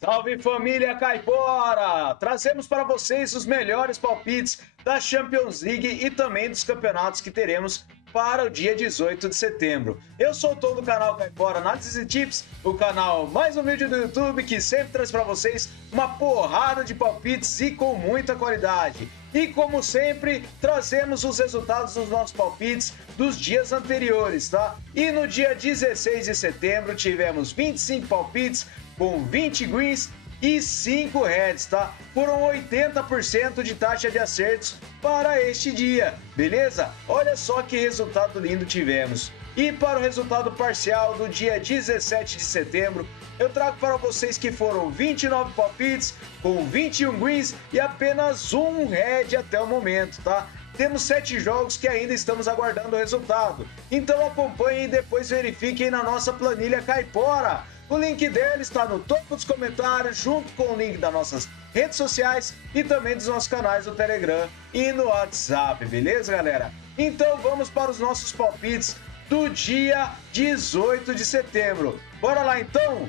Salve família Caipora! Trazemos para vocês os melhores palpites da Champions League e também dos campeonatos que teremos para o dia 18 de setembro. Eu sou o Tom do canal Caipora Análise e Tips, o canal mais humilde do YouTube que sempre traz para vocês uma porrada de palpites e com muita qualidade. E como sempre, trazemos os resultados dos nossos palpites dos dias anteriores, tá? E no dia 16 de setembro tivemos 25 palpites com 20 greens e 5 reds, tá? Foram 80% de taxa de acertos para este dia, beleza? Olha só que resultado lindo tivemos. E para o resultado parcial do dia 17 de setembro, eu trago para vocês que foram 29 palpites com 21 greens e apenas um red até o momento, tá? Temos 7 jogos que ainda estamos aguardando o resultado. Então acompanhem e depois verifiquem na nossa planilha Caipora. O link dele está no topo dos comentários, junto com o link das nossas redes sociais e também dos nossos canais do Telegram e no WhatsApp, beleza, galera? Então vamos para os nossos palpites do dia 18 de setembro. Bora lá então?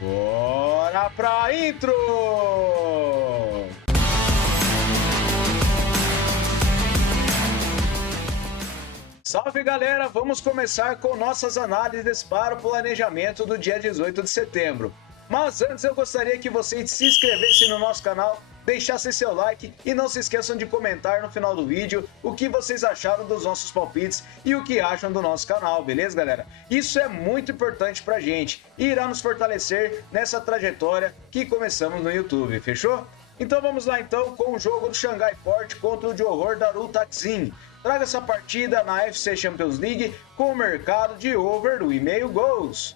Bora pra intro! Salve galera, vamos começar com nossas análises para o planejamento do dia 18 de setembro. Mas antes eu gostaria que vocês se inscrevessem no nosso canal, deixassem seu like e não se esqueçam de comentar no final do vídeo o que vocês acharam dos nossos palpites e o que acham do nosso canal, beleza galera? Isso é muito importante pra gente e irá nos fortalecer nessa trajetória que começamos no YouTube, fechou? Então vamos lá então com o jogo do Xangai Port contra o Johor Darul Taksim. Traga essa partida na FC Champions League com o mercado de over 1,5 gols.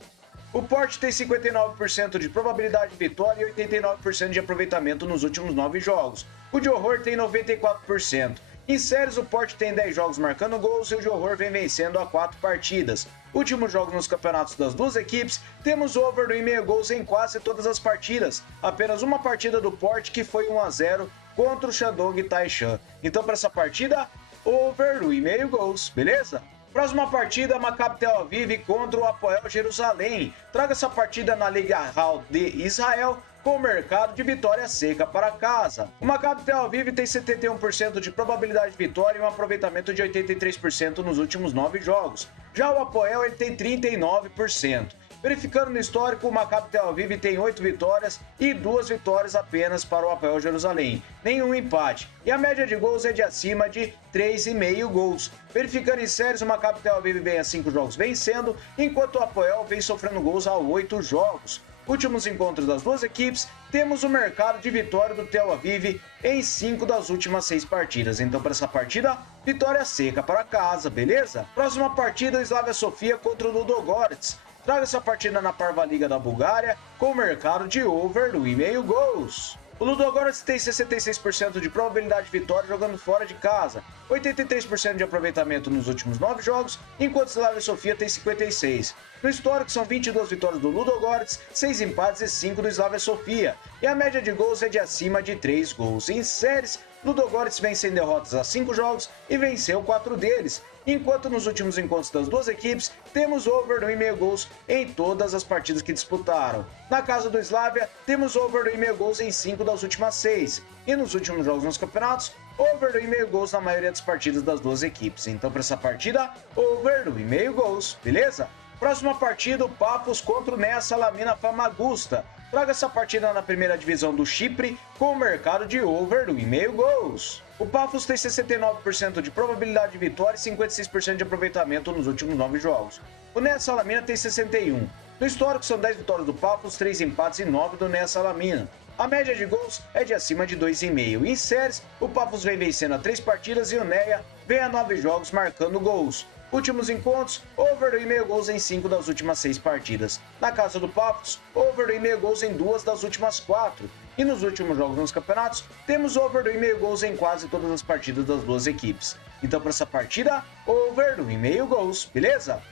O Port tem 59% de probabilidade de vitória e 89% de aproveitamento nos últimos 9 jogos. O Johor tem 94%. Em séries, o Port tem 10 jogos marcando gols e o Johor vem vencendo há 4 partidas. Últimos jogos nos campeonatos das duas equipes, temos over 1,5 gols em quase todas as partidas. Apenas uma partida do Port que foi 1-0 contra o Shandong Taishan. Então para essa partida, over 1,5 gols, beleza? Próxima partida, Maccabi Tel Aviv contra o Hapoel Jerusalém. Traga essa partida na Liga Hall de Israel com o mercado de vitória seca para casa. O Maccabi Tel Aviv tem 71% de probabilidade de vitória e um aproveitamento de 83% nos últimos 9 jogos. Já o Hapoel ele tem 39%. Verificando no histórico, o Maccabi Tel Aviv tem 8 vitórias e 2 vitórias apenas para o Hapoel Jerusalém, nenhum empate. E a média de gols é de acima de 3,5 gols. Verificando em séries, o Maccabi Tel Aviv vem a 5 jogos vencendo, enquanto o Hapoel vem sofrendo gols a 8 jogos. Últimos encontros das duas equipes, temos o mercado de vitória do Tel Aviv em 5 das últimas 6 partidas. Então para essa partida, vitória seca para casa, beleza? Próxima partida, Slavia Sofia contra o Ludogorets. Traga essa partida na Parva Liga da Bulgária com o mercado de over 1,5 gols. O Ludogorets tem 66% de probabilidade de vitória jogando fora de casa, 83% de aproveitamento nos últimos 9 jogos, enquanto Slavia Sofia tem 56%. No histórico são 22 vitórias do Ludogorets, 6 empates e 5 do Slavia Sofia, e a média de gols é de acima de 3 gols. Em séries, Ludogorets vem sem derrotas a 5 jogos e venceu 4 deles, enquanto nos últimos encontros das duas equipes temos over 1,5 gols em todas as partidas que disputaram. Na casa do Slavia, temos over 1,5 gols em 5 das últimas 6, e nos últimos jogos nos campeonatos, over 1,5 gols na maioria das partidas das duas equipes. Então para essa partida, over 1,5 gols, beleza? Próxima partida, o Paphos contra o Nea Salamina Famagusta. Traga essa partida na primeira divisão do Chipre com o mercado de over 1,5 gols. O Paphos tem 69% de probabilidade de vitória e 56% de aproveitamento nos últimos 9 jogos. O Nea Salamina tem 61%. No histórico são 10 vitórias do Paphos, 3 empates e 9 do Nea Salamina. A média de gols é de acima de 2,5. Em séries, o Paphos vem vencendo a 3 partidas e o Nea vem a 9 jogos marcando gols. Últimos encontros, over 1,5 gols em 5 das últimas 6 partidas. Na casa do Paphos, over 1,5 gols em 2 das últimas 4. E nos últimos jogos nos campeonatos, temos over 1,5 gols em quase todas as partidas das duas equipes. Então para essa partida, over 1,5 gols, beleza?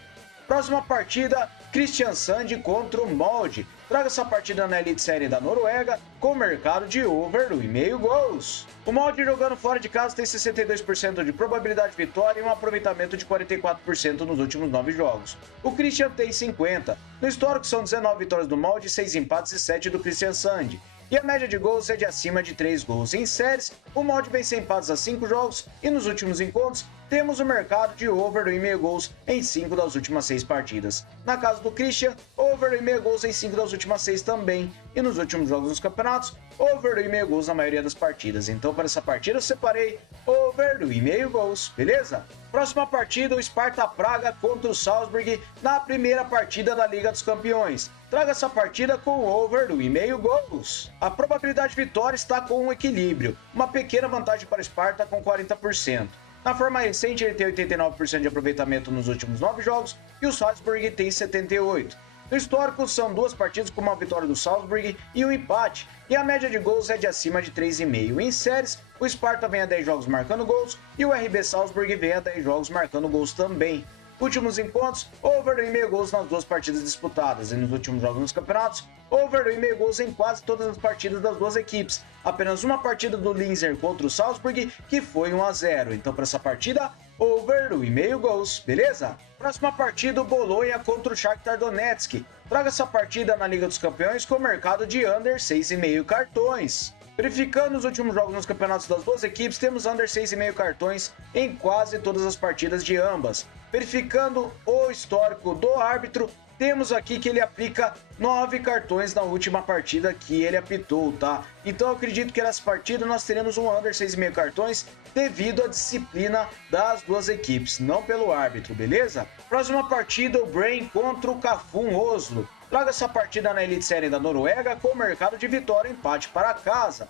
Próxima partida, Christian Sand contra o Molde. Traga essa partida na Elite Série da Noruega com mercado de over 1,5 gols. O Molde jogando fora de casa tem 62% de probabilidade de vitória e um aproveitamento de 44% nos últimos 9 jogos. O Christian tem 50%. No histórico são 19 vitórias do Molde, 6 empates e 7 do Christian Sand. E a média de gols é de acima de 3 gols. Em séries, o Molde vem sem empates a 5 jogos e nos últimos encontros temos o mercado de over 1,5 gols em 5 das últimas 6 partidas. Na casa do Christian, over 1,5 gols em 5 das últimas 6 também. E nos últimos jogos dos campeonatos, over 1,5 gols na maioria das partidas. Então para essa partida eu separei over 1,5 gols, beleza? Próxima partida, o Sparta Praga contra o Salzburg na primeira partida da Liga dos Campeões. Traga essa partida com over 1,5 gols. A probabilidade de vitória está com um equilíbrio, uma pequena vantagem para o Sparta com 40%. Na forma recente, ele tem 89% de aproveitamento nos últimos 9 jogos e o Salzburg tem 78%. No histórico, são 2 partidas com uma vitória do Salzburg e um empate, e a média de gols é de acima de 3,5. Em séries, o Sparta vem a 10 jogos marcando gols e o RB Salzburg vem a 10 jogos marcando gols também. Últimos encontros, over 1,5 gols nas 2 partidas disputadas, e nos últimos jogos nos campeonatos, over 1,5 gols em quase todas as partidas das duas equipes. Apenas uma partida do Linzer contra o Salzburg, que foi 1-0. Então, para essa partida, over 1,5 gols, beleza? Próxima partida, o Bolonha contra o Shakhtar Donetsk. Traga essa partida na Liga dos Campeões com o mercado de under 6,5 cartões. Verificando os últimos jogos nos campeonatos das duas equipes, temos under 6,5 cartões em quase todas as partidas de ambas. Verificando o histórico do árbitro, temos aqui que ele aplica 9 cartões na última partida que ele apitou, tá? Então eu acredito que nessa partida nós teremos um under 6,5 cartões devido à disciplina das duas equipes, não pelo árbitro, beleza? Próxima partida, o Brain contra o Cafun Oslo. Traga essa partida na Elite Série da Noruega com o mercado de vitória e empate para casa.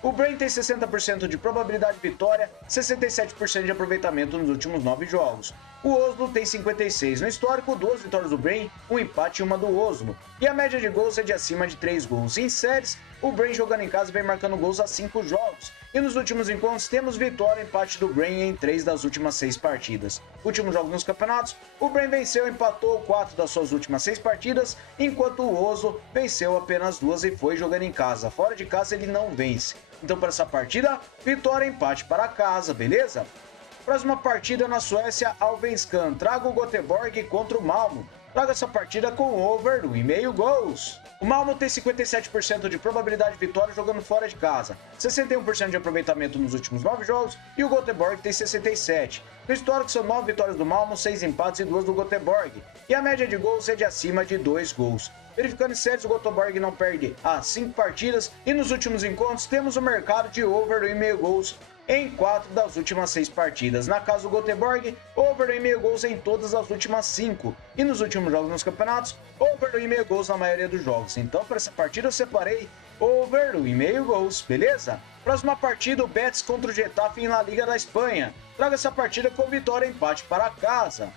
O Brain tem 60% de probabilidade de vitória, 67% de aproveitamento nos últimos 9 jogos. O Oslo tem 56%. No histórico, 2 vitórias do Brain, um empate e uma do Oslo. E a média de gols é de acima de 3 gols. Em séries, o Brain jogando em casa vem marcando gols a 5 jogos. E nos últimos encontros temos vitória e empate do Brain em 3 das últimas 6 partidas. Últimos jogos nos campeonatos, o Brain venceu e empatou 4 das suas últimas 6 partidas, enquanto o Oslo venceu apenas 2 e foi jogando em casa. Fora de casa ele não vence. Então para essa partida, vitória e empate para casa, beleza? Próxima partida na Suécia, Allsvenskan. Traga o Göteborg contra o Malmo. Traga essa partida com over 1,5 gols. O Malmo tem 57% de probabilidade de vitória jogando fora de casa, 61% de aproveitamento nos últimos 9 jogos e o Göteborg tem 67%. No histórico são 9 vitórias do Malmo, 6 empates e 2 do Göteborg. E a média de gols é de acima de 2 gols. Verificando em séries, o Göteborg não perde há 5 partidas e nos últimos encontros temos o mercado de over 1,5 gols em 4 das últimas 6 partidas. Na casa do Göteborg, over 1,5 gols em todas as últimas 5. E nos últimos jogos nos campeonatos, over 1,5 gols na maioria dos jogos. Então, para essa partida eu separei over 1,5 gols, beleza? Próxima partida, o Betis contra o Getafe na Liga da Espanha. Traga essa partida com vitória e empate para casa.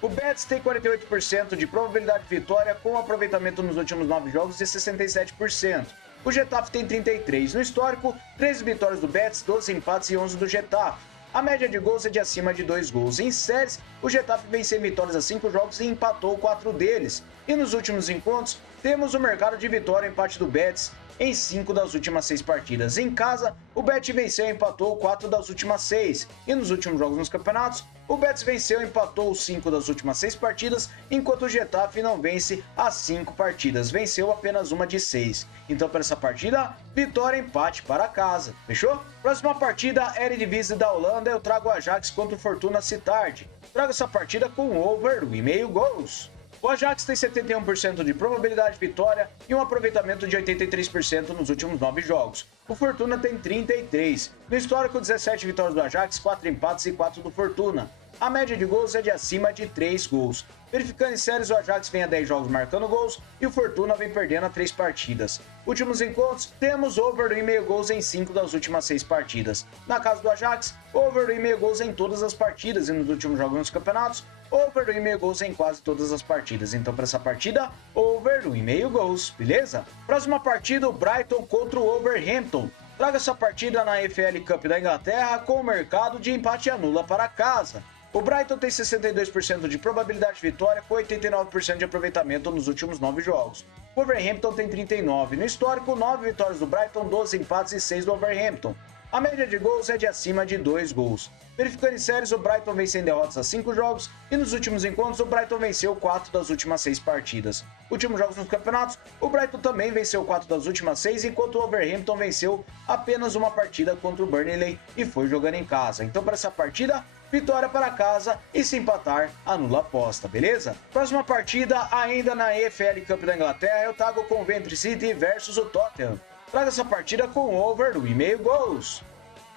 O Betis tem 48% de probabilidade de vitória com aproveitamento nos últimos 9 jogos de 67%. O Getafe tem 33%. No histórico, 13 vitórias do Betis, 12 empates e 11 do Getafe. A média de gols é de acima de 2 gols. Em séries, o Getafe venceu vitórias a 5 jogos e empatou 4 deles. E nos últimos encontros, temos o mercado de vitória e empate do Betis em 5 das últimas 6 partidas. Em casa, o Betis venceu e empatou 4 das últimas 6. E nos últimos jogos nos campeonatos, o Betis venceu e empatou 5 das últimas 6 partidas, enquanto o Getafe não vence as 5 partidas, venceu apenas uma de 6. Então, para essa partida, vitória e empate para casa, fechou? Próxima partida, Eredivisie da Holanda, eu trago o Ajax contra o Fortuna Sittard. Trago essa partida com over 1,5 gols. O Ajax tem 71% de probabilidade de vitória e um aproveitamento de 83% nos últimos 9 jogos. O Fortuna tem 33%. No histórico, 17 vitórias do Ajax, 4 empates e 4 do Fortuna. A média de gols é de acima de 3 gols. Verificando em séries, o Ajax vem a 10 jogos marcando gols e o Fortuna vem perdendo a 3 partidas. Últimos encontros, temos over 1,5 gols em 5 das últimas 6 partidas. Na casa do Ajax, over 1,5 gols em todas as partidas e nos últimos jogos nos campeonatos, over 1,5 gols em quase todas as partidas. Então, para essa partida, over 1,5 gols, beleza? Próxima partida, o Brighton contra o Wolverhampton. Traga essa partida na EFL Cup da Inglaterra com o mercado de empate anula para casa. O Brighton tem 62% de probabilidade de vitória com 89% de aproveitamento nos últimos 9 jogos. O Wolverhampton tem 39. No histórico, 9 vitórias do Brighton, 12 empates e 6 do Wolverhampton. A média de gols é de acima de 2 gols. Verificando em séries, o Brighton vem sem derrotas a 5 jogos e nos últimos encontros o Brighton venceu 4 das últimas 6 partidas. Últimos jogos nos campeonatos, o Brighton também venceu 4 das últimas 6, enquanto o Wolverhampton venceu apenas uma partida contra o Burnley e foi jogando em casa. Então para essa partida, vitória para casa e se empatar, anula a aposta, beleza? Próxima partida, ainda na EFL Cup da Inglaterra, eu trago o Coventry City versus o Tottenham. Traga essa partida com over 1,5 gols.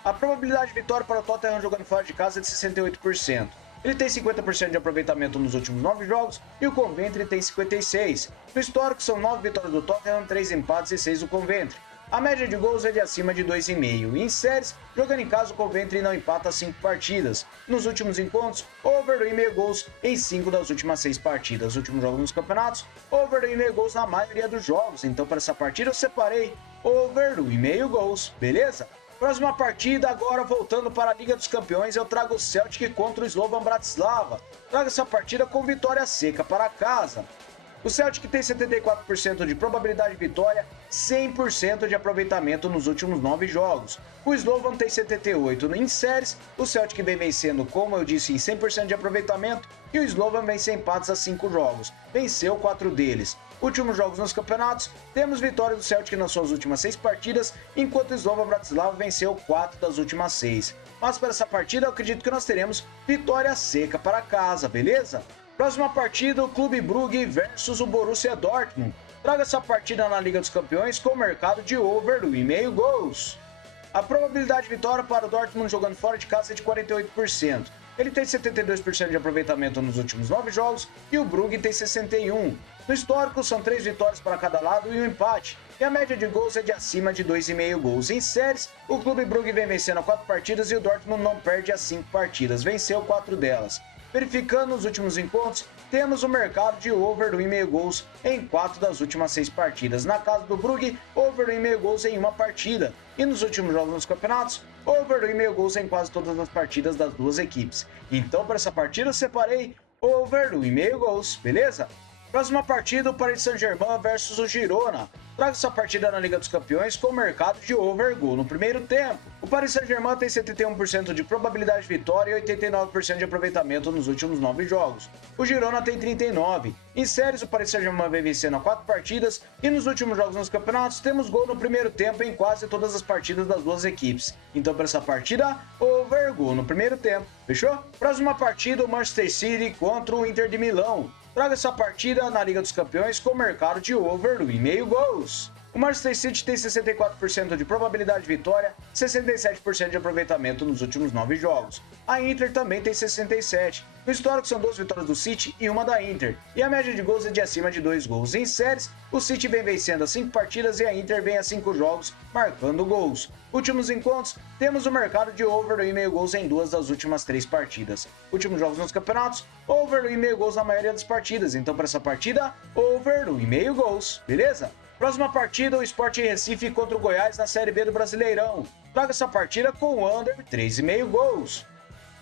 A probabilidade de vitória para o Tottenham jogando fora de casa é de 68%. Ele tem 50% de aproveitamento nos últimos 9 jogos e o Coventry tem 56%. No histórico são 9 vitórias do Tottenham, 3 empates e 6 do Coventry. A média de gols é de acima de 2,5. E em séries, jogando em casa, o Coventry não empata 5 partidas. Nos últimos encontros, over 1,5 gols em 5 das últimas 6 partidas. Nos últimos jogos nos campeonatos, over 1,5 gols na maioria dos jogos. Então, para essa partida, eu separei over 1,5 gols, beleza? Próxima partida, agora voltando para a Liga dos Campeões, eu trago o Celtic contra o Slovan Bratislava. Trago essa partida com vitória seca para casa. O Celtic tem 74% de probabilidade de vitória, 100% de aproveitamento nos últimos 9 jogos. O Slovan tem 78%. Em séries, o Celtic vem vencendo, como eu disse, em 100% de aproveitamento e o Slovan vem sem empates a 5 jogos. Venceu 4 deles. Últimos jogos nos campeonatos, temos vitória do Celtic nas suas últimas 6 partidas, enquanto o Slovan Bratislava venceu 4 das últimas 6. Mas para essa partida, eu acredito que nós teremos vitória seca para casa, beleza? Próxima partida, o Clube Brugge versus o Borussia Dortmund. Traga essa partida na Liga dos Campeões com o mercado de over 1,5 gols. A probabilidade de vitória para o Dortmund jogando fora de casa é de 48%. Ele tem 72% de aproveitamento nos últimos 9 jogos e o Brugge tem 61%. No histórico, são 3 vitórias para cada lado e um empate. E a média de gols é de acima de 2,5 gols. Em séries, o Clube Brugge vem vencendo a 4 partidas e o Dortmund não perde a 5 partidas. Venceu 4 delas. Verificando os últimos encontros, temos o mercado de over 1,5 gols em 4 das últimas 6 partidas. Na casa do Brugge, over 1,5 gols em uma partida. E nos últimos jogos nos campeonatos, over 1,5 gols em quase todas as partidas das duas equipes. Então, para essa partida, eu separei over 1,5 gols, beleza? Próxima partida, o Paris Saint-Germain versus o Girona. Traga essa partida na Liga dos Campeões com o mercado de over gol no primeiro tempo. O Paris Saint-Germain tem 71% de probabilidade de vitória e 89% de aproveitamento nos últimos 9 jogos. O Girona tem 39%. Em séries, o Paris Saint-Germain vem vencendo a 4 partidas e nos últimos jogos nos campeonatos temos gol no primeiro tempo em quase todas as partidas das duas equipes. Então, para essa partida, over gol no primeiro tempo. Fechou? Próxima partida, o Manchester City contra o Inter de Milão. Traga essa partida na Liga dos Campeões com o mercado de over 1,5 gols. O Manchester City tem 64% de probabilidade de vitória, 67% de aproveitamento nos últimos 9 jogos. A Inter também tem 67%. No histórico são 2 vitórias do City e uma da Inter. E a média de gols é de acima de 2 gols. Em séries, o City vem vencendo a 5 partidas e a Inter vem a 5 jogos, marcando gols. Últimos encontros, temos o mercado de over 1,5 gols em 2 das últimas 3 partidas. Últimos jogos nos campeonatos, over 1,5 gols na maioria das partidas. Então, para essa partida, over 1,5 gols, beleza? Próxima partida, o Sport Recife contra o Goiás na Série B do Brasileirão. Traga essa partida com under 3,5 gols.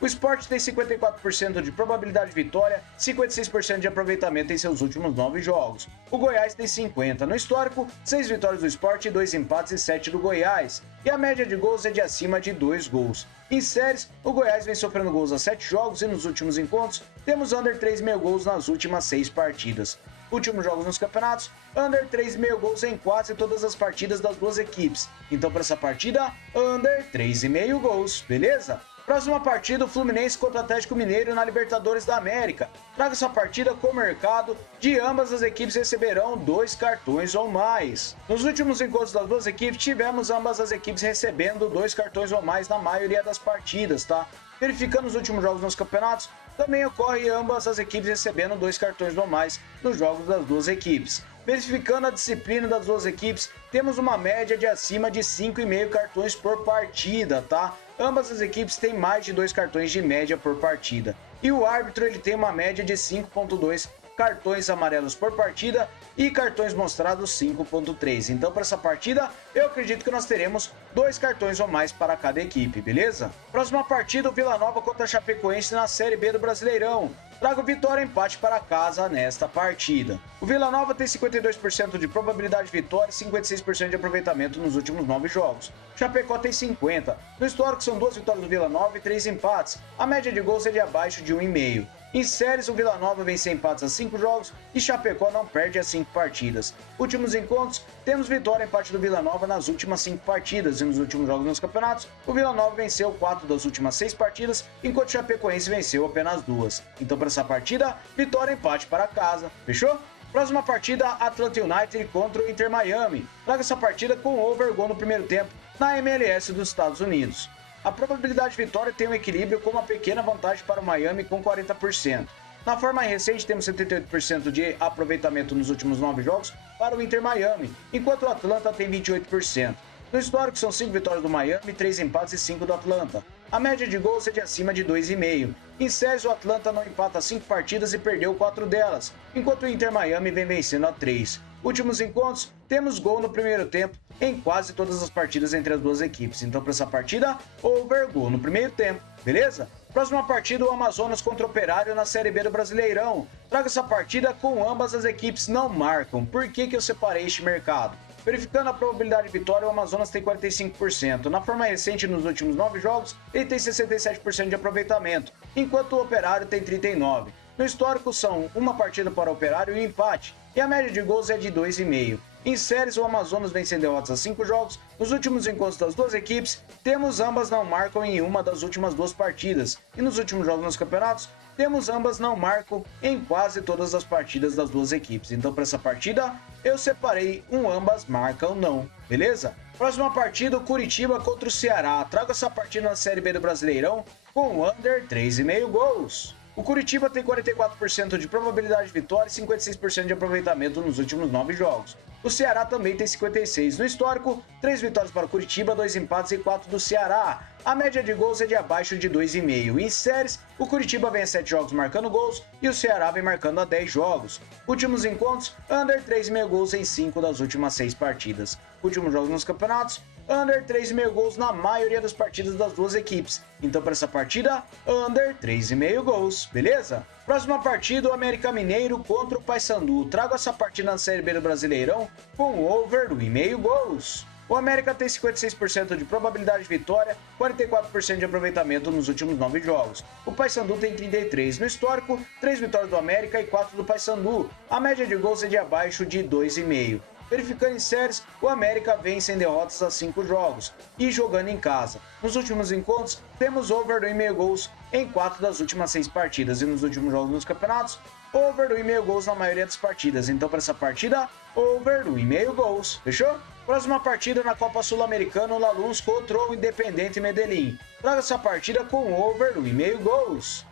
O Sport tem 54% de probabilidade de vitória, 56% de aproveitamento em seus últimos 9 jogos. O Goiás tem 50%. No histórico, 6 vitórias do Sport, 2 empates e 7 do Goiás. E a média de gols é de acima de 2 gols. Em séries, o Goiás vem sofrendo gols a 7 jogos e nos últimos encontros, temos under 3,5 gols nas últimas 6 partidas. Últimos jogos nos campeonatos, under 3,5 gols em quase todas as partidas das duas equipes. Então, para essa partida, under 3,5 gols, beleza? Próxima partida, o Fluminense contra o Atlético Mineiro na Libertadores da América. Traga essa partida com o mercado de ambas as equipes receberão 2 cartões ou mais. Nos últimos encontros das duas equipes, tivemos ambas as equipes recebendo 2 cartões ou mais na maioria das partidas, tá? Verificando os últimos jogos nos campeonatos, também ocorre ambas as equipes recebendo 2 cartões ou mais nos jogos das duas equipes. Verificando a disciplina das duas equipes, temos uma média de acima de 5,5 cartões por partida, tá? Ambas as equipes têm mais de 2 cartões de média por partida. E o árbitro ele tem uma média de 5,2 cartões amarelos por partida e cartões mostrados 5.3. Então, para essa partida, eu acredito que nós teremos 2 cartões ou mais para cada equipe, beleza? Próxima partida, o Vila Nova contra a Chapecoense na Série B do Brasileirão. Trago vitória e empate para casa nesta partida. O Vila Nova tem 52% de probabilidade de vitória e 56% de aproveitamento nos últimos 9 jogos. O Chapecó tem 50%. No histórico são 2 vitórias do Vila Nova e 3 empates. A média de gols é de abaixo de 1,5. Em séries, o Vila Nova vence empates a 5 jogos e Chapecó não perde a 5 partidas. Últimos encontros, temos vitória e empate do Vila Nova nas últimas 5 partidas e nos últimos jogos nos campeonatos, o Vila Nova venceu 4 das últimas 6 partidas, enquanto o Chapecoense venceu apenas 2. Então, para essa partida, vitória e empate para casa. Fechou? Próxima partida, Atlanta United contra o Inter Miami. Traga essa partida com over gol no primeiro tempo na MLS dos Estados Unidos. A probabilidade de vitória tem um equilíbrio com uma pequena vantagem para o Miami com 40%. Na forma recente, temos 78% de aproveitamento nos últimos 9 jogos para o Inter Miami, enquanto o Atlanta tem 28%. No histórico, são 5 vitórias do Miami, 3 empates e 5 do Atlanta. A média de gols é de acima de 2,5. Em séries, o Atlanta não empata 5 partidas e perdeu 4 delas, enquanto o Inter Miami vem vencendo a 3. Últimos encontros, temos gol no primeiro tempo em quase todas as partidas entre as duas equipes. Então, para essa partida, over gol no primeiro tempo, beleza? Próxima partida, o Amazonas contra o Operário na Série B do Brasileirão. Traga essa partida com ambas as equipes não marcam. Por que eu separei este mercado? Verificando a probabilidade de vitória, o Amazonas tem 45%. Na forma recente, nos últimos 9 jogos, ele tem 67% de aproveitamento, enquanto o Operário tem 39%. No histórico, são uma partida para o Operário e um empate, e a média de gols é de 2,5. Em séries, o Amazonas vem sem derrotas a 5 jogos. Nos últimos encontros das duas equipes, temos ambas não marcam em uma das últimas 2 partidas. E nos últimos jogos nos campeonatos, temos ambas não marcam em quase todas as partidas das duas equipes. Então, para essa partida, eu separei um ambas marcam não, beleza? Próxima partida, o Curitiba contra o Ceará. Trago essa partida na Série B do Brasileirão com under 3,5 gols. O Curitiba tem 44% de probabilidade de vitória e 56% de aproveitamento nos últimos 9 jogos. O Ceará também tem 56%. No histórico, 3 vitórias para o Curitiba, 2 empates e 4 do Ceará. A média de gols é de abaixo de 2,5. Em séries, o Curitiba vem a 7 jogos marcando gols e o Ceará vem marcando a 10 jogos. Últimos encontros, under 3,5 gols em 5 das últimas 6 partidas. Últimos jogos nos campeonatos, under 3,5 gols na maioria das partidas das duas equipes. Então, para essa partida, under 3,5 gols, beleza? Próxima partida, o América Mineiro contra o Paysandu. Trago essa partida na Série B do Brasileirão com over 1,5 gols. O América tem 56% de probabilidade de vitória, 44% de aproveitamento nos últimos 9 jogos. O Paysandu tem 33%. No histórico, 3 vitórias do América e 4 do Paysandu. A média de gols é de abaixo de 2,5. Verificando em séries, o América vem sem derrotas a 5 jogos e jogando em casa. Nos últimos encontros, temos over 1,5 gols em 4 das últimas 6 partidas e nos últimos jogos nos campeonatos, over 1,5 gols na maioria das partidas. Então, para essa partida, over 1,5 gols. Fechou? Próxima partida na Copa Sul-Americana, o Lanús contra o Independiente Medellín. Traga essa partida com over 1,5 gols.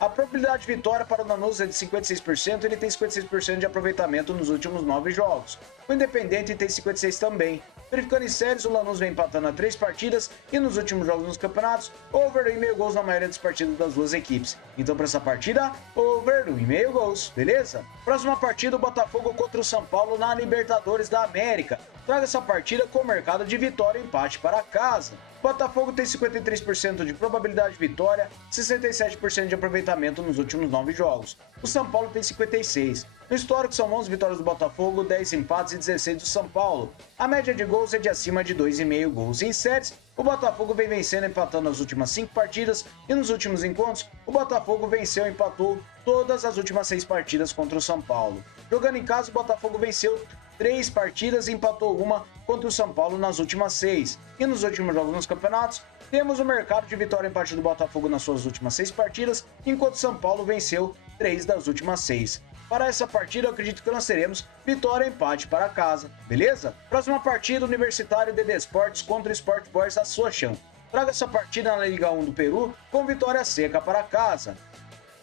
A probabilidade de vitória para o Lanús é de 56%, ele tem 56% de aproveitamento nos últimos 9 jogos. O Independente tem 56% também. Verificando em séries, o Lanús vem empatando a 3 partidas e nos últimos jogos nos campeonatos, over 1,5 gols na maioria das partidas das duas equipes. Então, para essa partida, over 1,5 gols, beleza? Próxima partida, o Botafogo contra o São Paulo na Libertadores da América. Traga essa partida com o mercado de vitória e empate para casa. O Botafogo tem 53% de probabilidade de vitória, 67% de aproveitamento nos últimos 9 jogos. O São Paulo tem 56%. No histórico, são 11 vitórias do Botafogo, 10 empates e 16 do São Paulo. A média de gols é de acima de 2,5 gols. Em séries, o Botafogo vem vencendo e empatando as últimas 5 partidas e nos últimos encontros, o Botafogo venceu e empatou todas as últimas 6 partidas contra o São Paulo. Jogando em casa, o Botafogo venceu 3 partidas e empatou uma contra o São Paulo nas últimas 6. E nos últimos jogos nos campeonatos, temos o mercado de vitória e empate do Botafogo nas suas últimas 6 partidas, enquanto o São Paulo venceu 3 das últimas 6. Para essa partida, eu acredito que nós teremos vitória e empate para casa, beleza? Próxima partida, Universitário de Desportes contra o Sport Boys da Socham. Traga essa partida na Liga 1 do Peru com vitória seca para casa.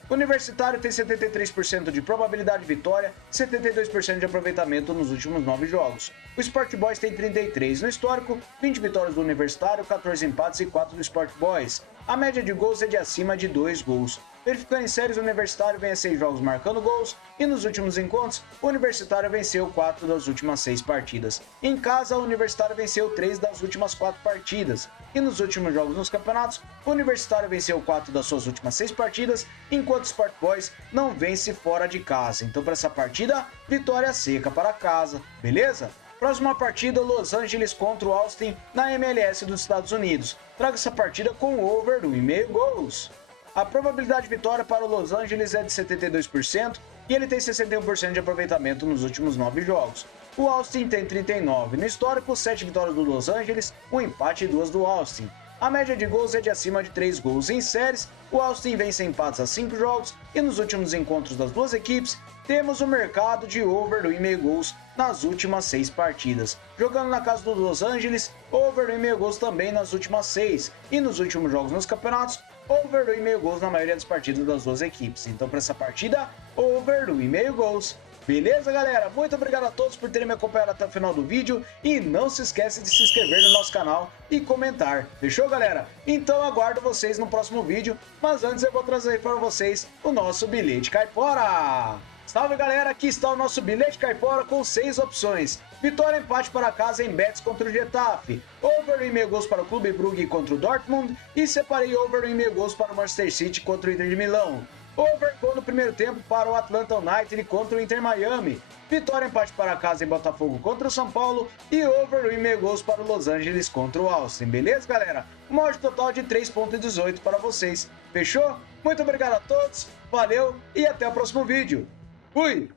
O Universitário tem 73% de probabilidade de vitória e 72% de aproveitamento nos últimos 9 jogos. O Sport Boys tem 33%. No histórico, 20 vitórias do Universitário, 14 empates e 4 do Sport Boys. A média de gols é de acima de 2 gols. Verificando em séries, o Universitário vem a 6 jogos marcando gols e nos últimos encontros, o Universitário venceu 4 das últimas 6 partidas. Em casa, o Universitário venceu 3 das últimas 4 partidas. E nos últimos jogos nos campeonatos, o Universitário venceu 4 das suas últimas 6 partidas, enquanto o Sport Boys não vence fora de casa. Então, para essa partida, vitória seca para casa, beleza? Próxima partida, Los Angeles contra o Austin na MLS dos Estados Unidos. Traga essa partida com over 1,5 gols. A probabilidade de vitória para o Los Angeles é de 72% e ele tem 61% de aproveitamento nos últimos 9 jogos. O Austin tem 39. No histórico, 7 vitórias do Los Angeles, um empate e 2 do Austin. A média de gols é de acima de 3 gols em séries, o Austin vence empates a 5 jogos e nos últimos encontros das duas equipes, temos o mercado de over 1,5 gols nas últimas 6 partidas. Jogando na casa do Los Angeles, over 1,5 gols também nas últimas 6 e nos últimos jogos nos campeonatos, over 1,5 gols na maioria das partidas das duas equipes. Então, para essa partida, over 1,5 gols. Beleza, galera? Muito obrigado a todos por terem me acompanhado até o final do vídeo e não se esqueça de se inscrever no nosso canal e comentar. Fechou, galera? Então aguardo vocês no próximo vídeo, mas antes eu vou trazer para vocês o nosso bilhete caipora. Salve, galera! Aqui está o nosso bilhete caipora com 6 opções. Vitória e empate para casa em bets contra o Getafe. Over 1,5 gols para o Clube Brugge contra o Dortmund. E separei over 1,5 gols para o Manchester City contra o Inter de Milão. Over gol no primeiro tempo para o Atlanta United contra o Inter Miami. Vitória e empate para casa em Botafogo contra o São Paulo. E over 1,5 gols para o Los Angeles contra o Austin. Beleza, galera? Uma odd total de 3,18 para vocês. Fechou? Muito obrigado a todos. Valeu e até o próximo vídeo. Fui!